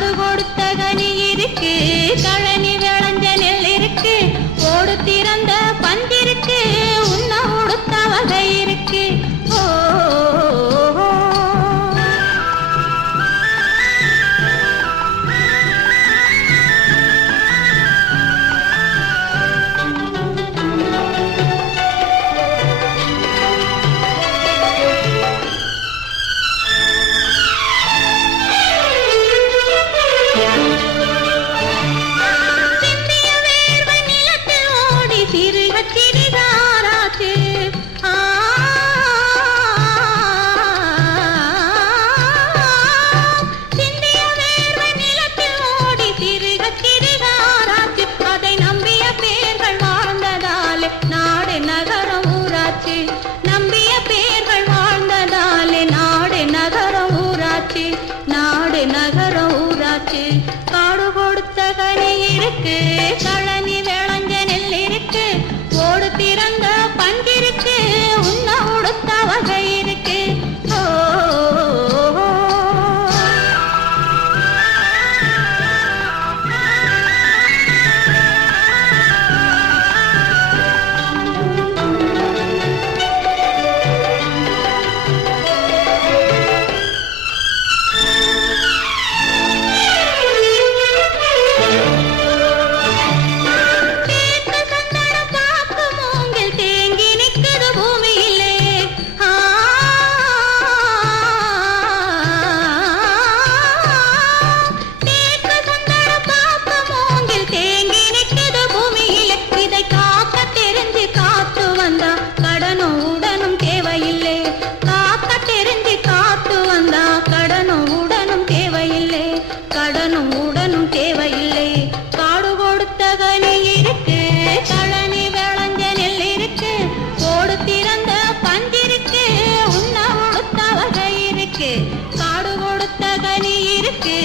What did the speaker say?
காடு கொடுத்த கனி இருக்கு, கழனி விளைஞ்ச நெல் இருக்கு, ஓடு திறந்த பந்திருக்கு, உன்ன உடுத்த வகை இருக்கு. ஓ நம்பிய பேர்கள் வாழ்ந்ததாலே நாடு நகரம் ஊராட்சி, நாடு நகரம் ஊராட்சி. காடு கொடுத்த கனி இருக்கு, கழனி விளைஞ்ச நெல் இருக்கு, ஓடு திறந்த பஞ்சிருக்கு, உன்ன உடுத்த வகை இருக்கு. ஓ கடனும் உடனும் தேவையில்லை. காடு கொடுத்த கனி இருக்கு, கழனி விளைஞ்ச நெல் இருக்கு, ஓடு திறந்த பஞ்சிருக்கு, உன்ன உடுத்த வகை இருக்கு. காடு கொடுத்த கனி இருக்கு,